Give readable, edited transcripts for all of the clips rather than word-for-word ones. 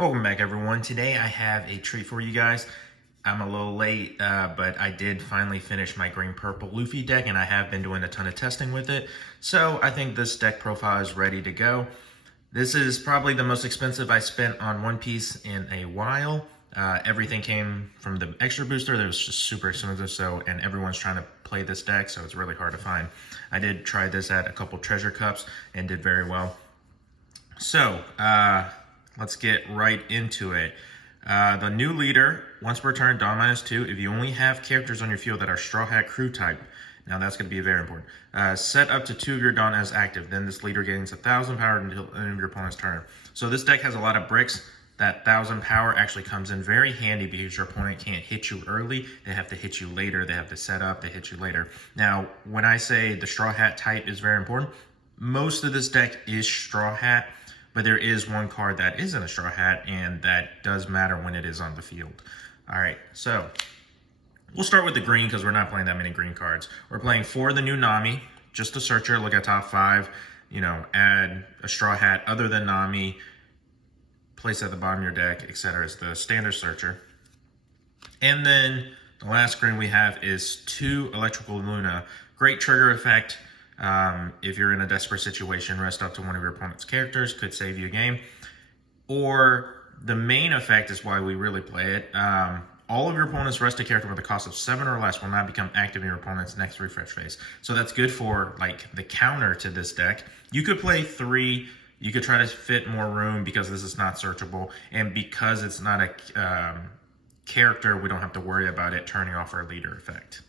Welcome back, everyone. Today I have a treat for you guys. I'm a little late, but I did finally finish my green-purple Luffy deck, and I have been doing a ton of testing with it. So I think this deck profile is ready to go. This is probably the most expensive I spent on One Piece in a while. Everything came from the extra booster that was just super expensive, and everyone's trying to play this deck, so it's really hard to find. I did try this at a couple treasure cups and did very well. So, let's get right into it. The new leader, once per turn, Dawn -2. If you only have characters on your field that are Straw Hat crew type, now that's going to be very important. Set up to 2 of your Dawn as active. Then this leader gains 1,000 power until the end of your opponent's turn. So this deck has a lot of bricks. That 1,000 power actually comes in very handy because your opponent can't hit you early. They have to hit you later. They have to set up. They hit you later. Now, when I say the Straw Hat type is very important, most of this deck is Straw Hat. But there is one card that isn't a Straw Hat, and that does matter when it is on the field. All right, so we'll start with the green because we're not playing that many green cards. We're playing for the new Nami, just a searcher, look at top 5, add a Straw Hat other than Nami, place at the bottom of your deck, etc. It's the standard searcher. And then the last green we have is 2 Electrical Luna. Great trigger effect. If you're in a desperate situation, rest up to one of your opponent's characters, could save you a game. Or the main effect is why we really play it. All of your opponent's rested character with a cost of 7 or less will not become active in your opponent's next refresh phase. So that's good for like the counter to this deck. You could play 3. You could try to fit more room because this is not searchable. And because it's not a character, we don't have to worry about it turning off our leader effect.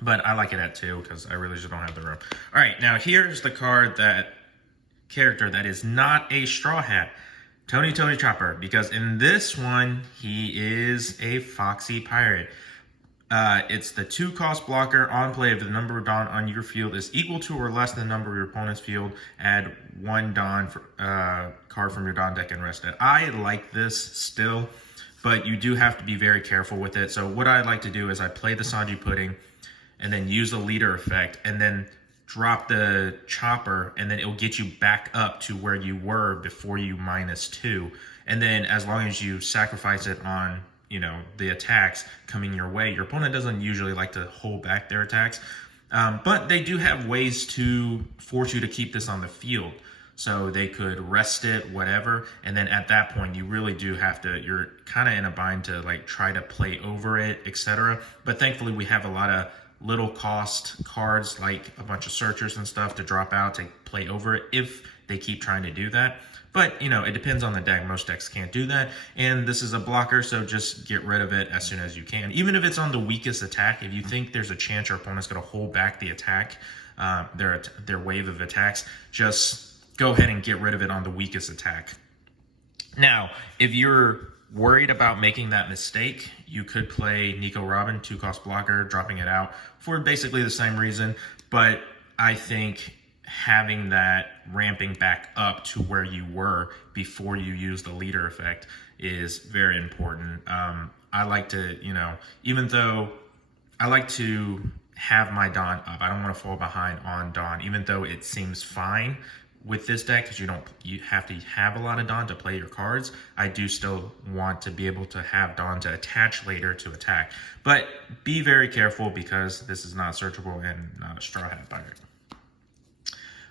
But I like it at 2 because I really just don't have the room. All right, now here's the character that is not a Straw Hat. Tony Chopper, because in this one, he is a Foxy Pirate. It's the 2-cost blocker on play. If the number of Dawn on your field is equal to or less than the number of your opponent's field, add 1 Dawn card from your Dawn deck and rest it. I like this still, but you do have to be very careful with it. So what I like to do is I play the Sanji Pudding, and then use the leader effect, and then drop the chopper, and then it'll get you back up to where you were before you -2. And then as long as you sacrifice it on, the attacks coming your way, your opponent doesn't usually like to hold back their attacks. But they do have ways to force you to keep this on the field. So they could rest it, whatever, and then at that point, you really do have to, you're kind of in a bind to like try to play over it, etc. But thankfully, we have a lot of little cost cards like a bunch of searchers and stuff to drop out to play over it if they keep trying to do that. But it depends on the deck. Most decks can't do that, and this is a blocker, so just get rid of it as soon as you can. Even if it's on the weakest attack, if you think there's a chance your opponent's going to hold back the attack, their wave of attacks, just go ahead and get rid of it on the weakest attack. Now, if you're worried about making that mistake, you could play Nico Robin, 2-cost blocker, dropping it out for basically the same reason. But I think having that ramping back up to where you were before you use the leader effect is very important. I like to, even though I like to have my Dawn up, I don't want to fall behind on Dawn, even though it seems fine with this deck because you have to have a lot of Dawn to play your cards. I do still want to be able to have Dawn to attach later to attack, but be very careful because this is not searchable and not a Straw Hat Pirate.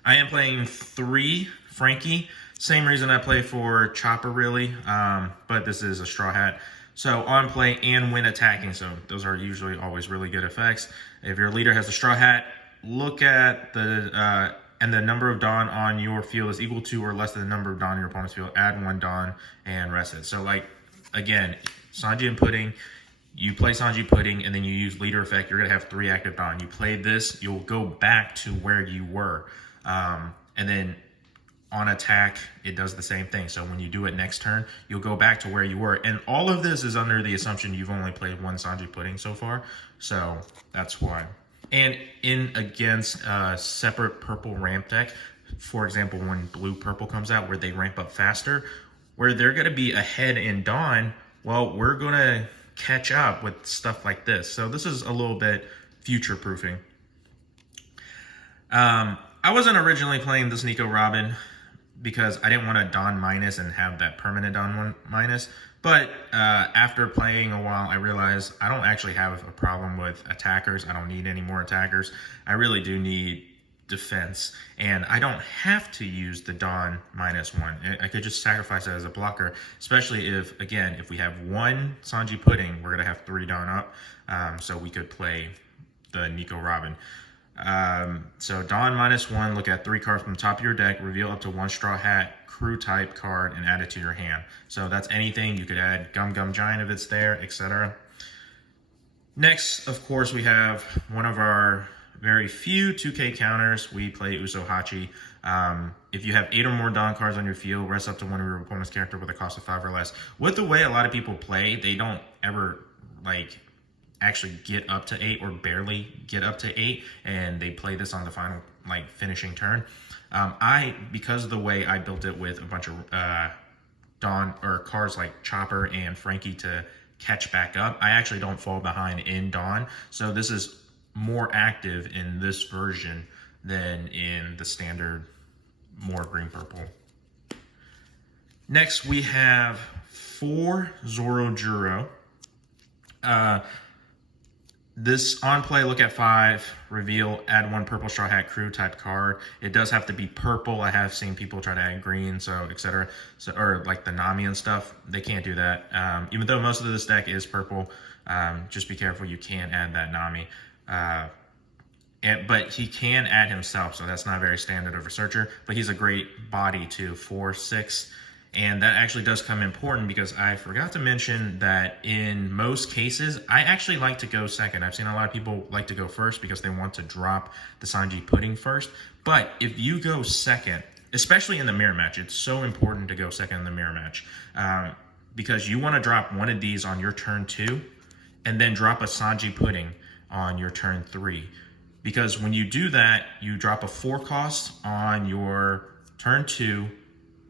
I am playing 3 Frankie, same reason I play for Chopper really, but this is a Straw Hat. So on play and when attacking, so those are usually always really good effects. If your leader has a Straw Hat, look at the and the number of Dawn on your field is equal to or less than the number of Dawn on your opponent's field, add 1 Dawn and rest it. So like, again, Sanji and Pudding, you play Sanji Pudding and then you use leader effect, you're gonna have 3 active Dawn. You play this, you'll go back to where you were. And then on attack, it does the same thing. So when you do it next turn, you'll go back to where you were. And all of this is under the assumption you've only played 1 Sanji Pudding so far. So that's why. And in against a separate purple ramp deck, for example, when blue purple comes out where they ramp up faster, where they're going to be ahead in Dawn, well, we're going to catch up with stuff like this. So this is a little bit future proofing. I wasn't originally playing this Nico Robin. because I didn't want a Dawn minus and have that permanent Dawn one minus. But after playing a while, I realized I don't actually have a problem with attackers. I don't need any more attackers. I really do need defense, and I don't have to use the Dawn -1. I could just sacrifice it as a blocker, especially if, again, if we have one Sanji Pudding, we're going to have 3 Dawn up, so we could play the Nico Robin. So Dawn -1, look at 3 cards from the top of your deck, reveal up to 1 Straw Hat crew type card and add it to your hand. So that's anything. You could add Gum Gum Giant if it's there, etc. Next, of course, we have one of our very few 2K counters. We play Usohachi. If you have 8 or more Dawn cards on your field, rest up to one of your opponent's character with a cost of 5 or less. With the way a lot of people play, they don't ever like actually get up to 8 or barely get up to 8, and they play this on the final like finishing turn. Because of the way I built it with a bunch of Dawn or cards like Chopper and Frankie to catch back up, I actually don't fall behind in Dawn. So this is more active in this version than in the standard more green purple. Next we have 4 Zoro Juro. This on play, look at 5, reveal, add 1 purple Straw Hat crew type card. It does have to be purple. I have seen people try to add green, so etc. So, or like the Nami and stuff, they can't do that. Even though most of this deck is purple, just be careful, you can't add that Nami. But he can add himself, so that's not very standard of Researcher. But he's a great body too, 4/6. And that actually does come important because I forgot to mention that in most cases, I actually like to go second. I've seen a lot of people like to go first because they want to drop the Sanji Pudding first. But if you go second, especially in the mirror match, it's so important to go second in the mirror match because you want to drop one of these on your turn 2 and then drop a Sanji Pudding on your turn 3. Because when you do that, you drop a 4 cost on your turn 2,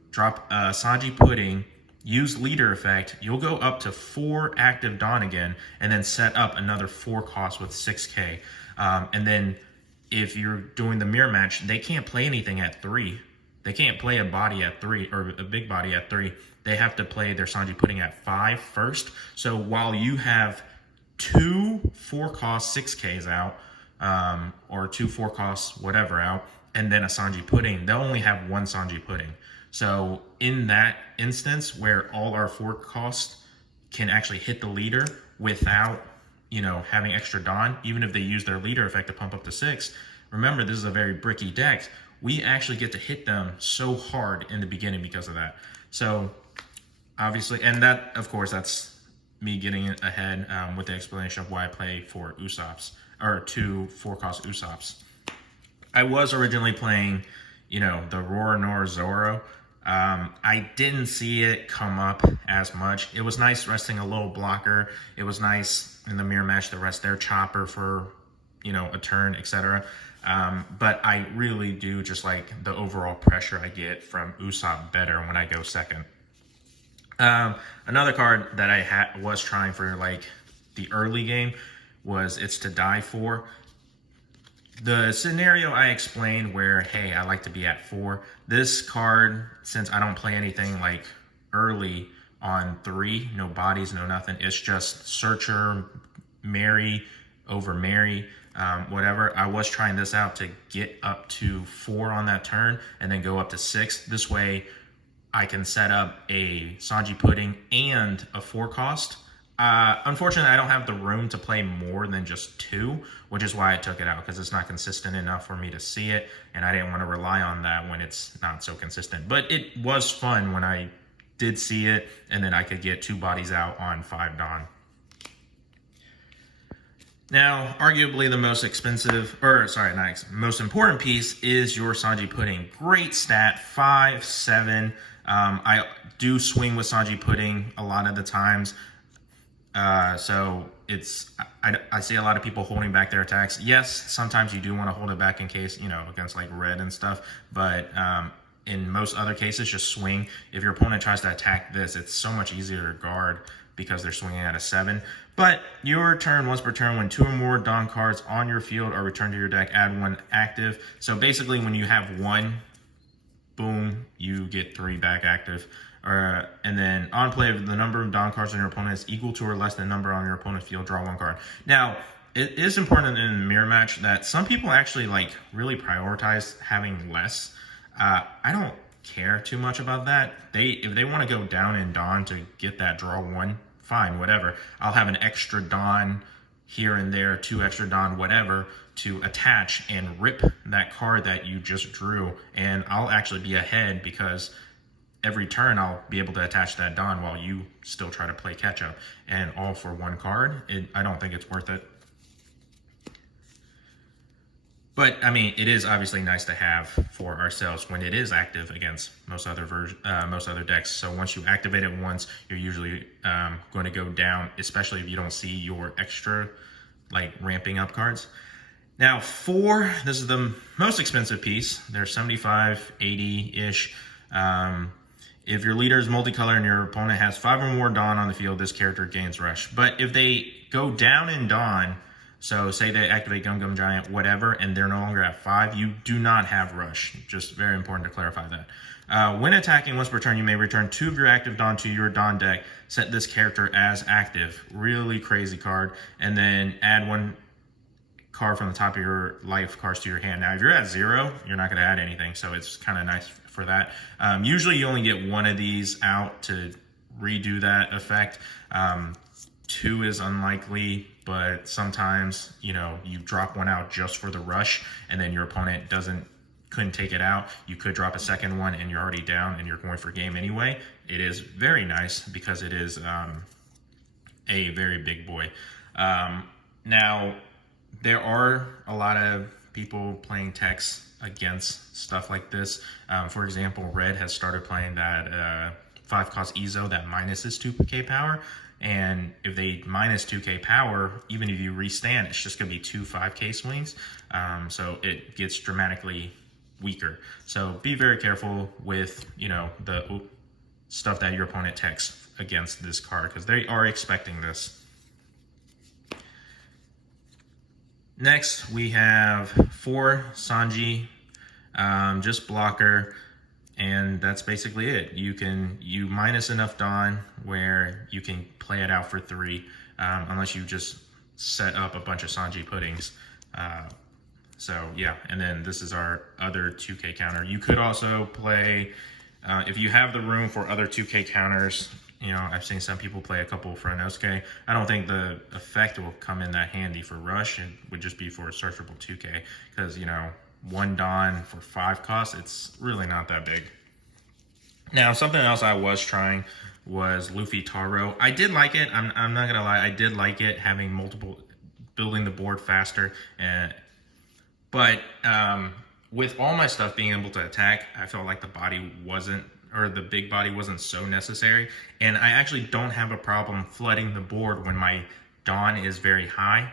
drop a Sanji Pudding, use leader effect, you'll go up to 4 active Dawn again, and then set up another 4 cost with 6k. And then if you're doing the mirror match, they can't play anything at 3. They can't play a body at 3, or a big body at 3. They have to play their Sanji Pudding at 5 first. So while you have 2 4 cost 6ks out, or 2 4 costs whatever out, and then a Sanji Pudding, they'll only have 1 Sanji Pudding. So in that instance where all our 4 costs can actually hit the leader without, having extra Dawn, even if they use their leader effect to pump up to 6, remember this is a very bricky deck, we actually get to hit them so hard in the beginning because of that. So obviously, and that, of course, that's me getting ahead with the explanation of why I play 4 Usopps, or 2 4-cost Usopps. I was originally playing, the Roronoa Zoro. I didn't see it come up as much. It was nice resting a little blocker. It was nice in the mirror match to rest their Chopper for, a turn, etc. But I really do just like the overall pressure I get from Usopp better when I go second. Another card that I was trying for like the early game was It's to Die For. The scenario I explained where, hey, I like to be at 4. This card, since I don't play anything like early on 3, no bodies, no nothing, it's just Searcher, Mary over Mary, whatever. I was trying this out to get up to 4 on that turn and then go up to 6. This way I can set up a Sanji Pudding and a 4 cost. Unfortunately, I don't have the room to play more than just 2, which is why I took it out, because it's not consistent enough for me to see it, and I didn't want to rely on that when it's not so consistent. But it was fun when I did see it, and then I could get 2 bodies out on 5 Dawn. Now, arguably the most most important piece is your Sanji Pudding. Great stat, 5/7. I do swing with Sanji Pudding a lot of the times. So I see a lot of people holding back their attacks. Yes, sometimes you do want to hold it back in case, against like red and stuff. But in most other cases, just swing. If your opponent tries to attack this, it's so much easier to guard because they're swinging at a 7. But your turn, once per turn, when 2 or more Dawn cards on your field are returned to your deck, add 1 active. So basically when you have 1 boom, you get 3 back active. And then on play, if the number of Dawn cards on your opponent is equal to or less than the number on your opponent's field, draw 1 card. Now, it is important in a mirror match that some people actually like really prioritize having less. I don't care too much about that. If they want to go down in Dawn to get that draw 1, fine, whatever. I'll have an extra Dawn here and there, 2 extra Dawn, whatever, to attach and rip that card that you just drew, and I'll actually be ahead because every turn I'll be able to attach that Dawn while you still try to play catch up, and all for 1 card. I don't think it's worth it. But I mean, it is obviously nice to have for ourselves when it is active against most other decks. So once you activate it once, you're usually going to go down, especially if you don't see your extra like ramping up cards. Now 4, this is the most expensive piece. They're 75, 80-ish. If your leader is multicolor and your opponent has 5 or more Dawn on the field, this character gains Rush. But if they go down in Dawn, so say they activate Gum Gum Giant, whatever, and they're no longer at 5, you do not have Rush. Just very important to clarify that. When attacking once per turn, you may return 2 of your active Dawn to your Dawn deck. Set this character as active. Really crazy card. And then add 1 card from the top of your life cards to your hand. Now, if you're at 0, you're not going to add anything, so it's kind of nice for that. Usually, you only get 1 of these out to redo that effect. 2 is unlikely, but sometimes, you know, you drop 1 out just for the rush, and then your opponent couldn't take it out. You could drop a second one, and you're already down, and you're going for game anyway. It is very nice because it is a very big boy. Now, there are a lot of people playing techs against stuff like this. For example, Red has started playing that 5-cost Ezo that minuses 2k power. And if they minus 2k power, even if you restand, it's just going to be 2 5k swings. So it gets dramatically weaker. So be very careful with, you know, the stuff that your opponent techs against this card, because they are expecting this. Next, we have 4 Sanji, just blocker, and that's basically it. You minus enough Dawn where you can play it out for 3, unless you just set up a bunch of Sanji puddings. So yeah, and then this is our other 2k counter. You could also play, if you have the room for other 2k counters. You know, I've seen some people play a couple for Inosuke. I don't think the effect will come in that handy for Rush. It would just be for a searchable 2k, because, you know, 1 Dawn for 5 costs, it's really not that big. Now, something else I was trying was Luffy Taro. I did like it. I'm not gonna lie, I did like it, having multiple, building the board faster. But with all my stuff being able to attack, I felt like the body wasn't, or the big body wasn't so necessary. And I actually don't have a problem flooding the board when my Dawn is very high.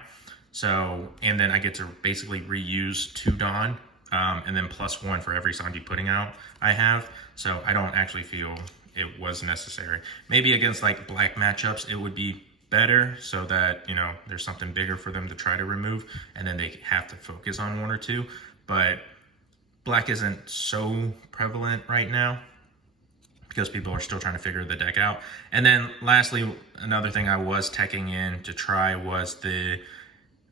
So, and then I get to basically reuse 2 Dawn, and then +1 for every Sanji pudding out I have. So I don't actually feel it was necessary. Maybe against like black matchups, it would be better, so that, you know, there's something bigger for them to try to remove, and then they have to focus on 1 or 2. But black isn't so prevalent right now, because people are still trying to figure the deck out. And then lastly, another thing I was teching in to try was the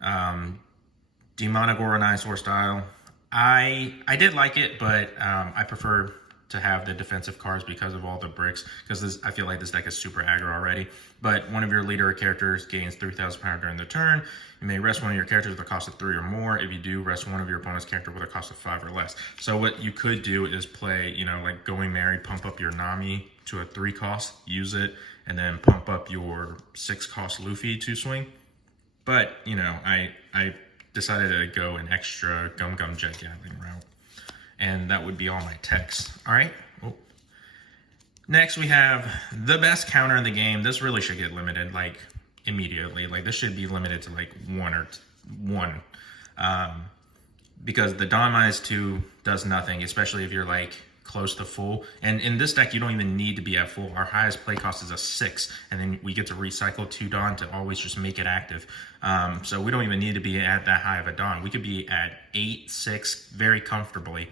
Demonagoro 9-Sword style. I did like it, but I prefer to have the defensive cards because of all the bricks, because I feel like this deck is super aggro already. But one of your leader characters gains 3,000 power during the turn. You may rest one of your characters with a cost of 3 or more. If you do, rest one of your opponent's character with a cost of 5 or less. So what you could do is play, you know, like Going Merry, pump up your Nami to a 3 cost, use it, and then pump up your 6 cost Luffy to swing. But, you know, I decided to go an extra Gum Gum Jet Gatling route. And that would be all my techs. All right. Oh. Next, we have the best counter in the game. This really should get limited, like, immediately. Like, this should be limited to, like, 1. Because the Dawn -2 does nothing, especially if you're, like, close to full. And in this deck, you don't even need to be at full. Our highest play cost is a 6, and then we get to recycle 2 Dawn to always just make it active. So we don't even need to be at that high of a Dawn. We could be at 8, 6 very comfortably.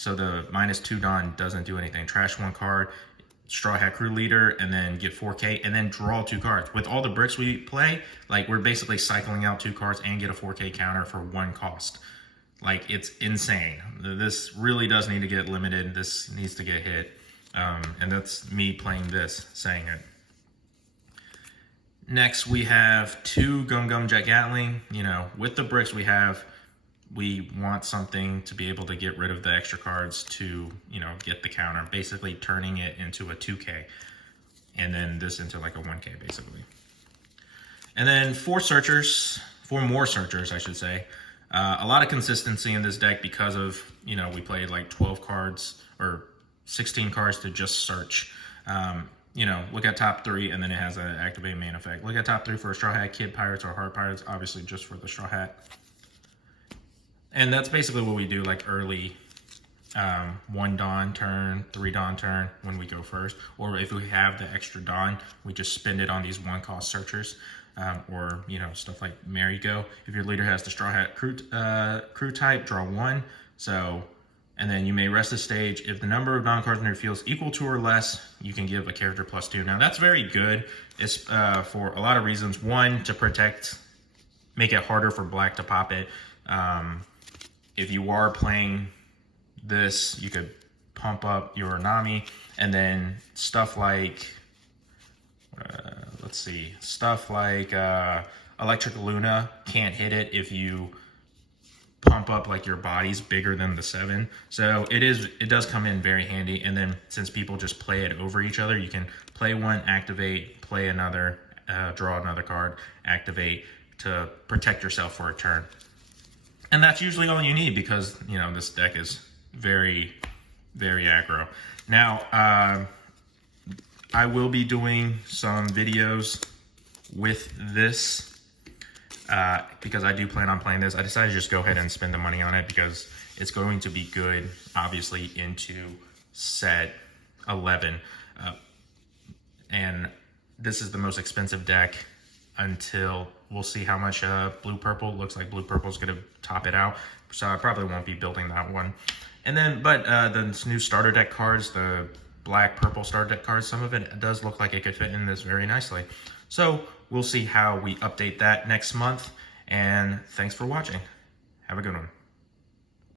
So the -2 Dawn doesn't do anything. Trash 1 card, Straw Hat Crew Leader, and then get 4K, and then draw 2 cards. With all the bricks we play, like, we're basically cycling out 2 cards and get a 4K counter for 1 cost. Like, it's insane. This really does need to get limited. This needs to get hit. And that's me playing this, saying it. Next, we have 2 Gum Gum Jet Gatling. You know, with the bricks we want something to be able to get rid of the extra cards to, you know, get the counter, basically turning it into a 2K, and then this into like a 1K, basically. And then 4 more searchers, I should say. A lot of consistency in this deck because of, you know, we played like 12 cards or 16 cards to just search. You know, look at top 3, and then it has an activate main effect. Look at top 3 for a Straw Hat, Kid Pirates, or Heart Pirates, obviously just for the Straw Hat. And that's basically what we do, like early 1 Dawn turn, 3 Dawn turn when we go first. Or if we have the extra Dawn, we just spend it on these 1-cost searchers. Or, you know, stuff like Merry-Go. If your leader has the Straw Hat crew type, draw 1. So, and then you may rest the stage. If the number of Dawn cards in your field is equal to or less, you can give a character +2. Now, that's very good. It's for a lot of reasons. 1, to protect, make it harder for black to pop it. If you are playing this, you could pump up your Nami, and then stuff like, let's see, stuff like Electric Luna can't hit it if you pump up like your body's bigger than the 7. So it does come in very handy. And then since people just play it over each other, you can play 1, activate, play another, draw another card, activate to protect yourself for a turn. And that's usually all you need because, you know, this deck is very, very aggro. Now, I will be doing some videos with this because I do plan on playing this. I decided to just go ahead and spend the money on it because it's going to be good, obviously, into set 11. And this is the most expensive deck until we'll see how much blue-purple. Looks like blue-purple is going to top it out. So I probably won't be building that one. And then, but the new starter deck cards, the black-purple starter deck cards, some of it does look like it could fit in this very nicely. So we'll see how we update that next month. And thanks for watching. Have a good one.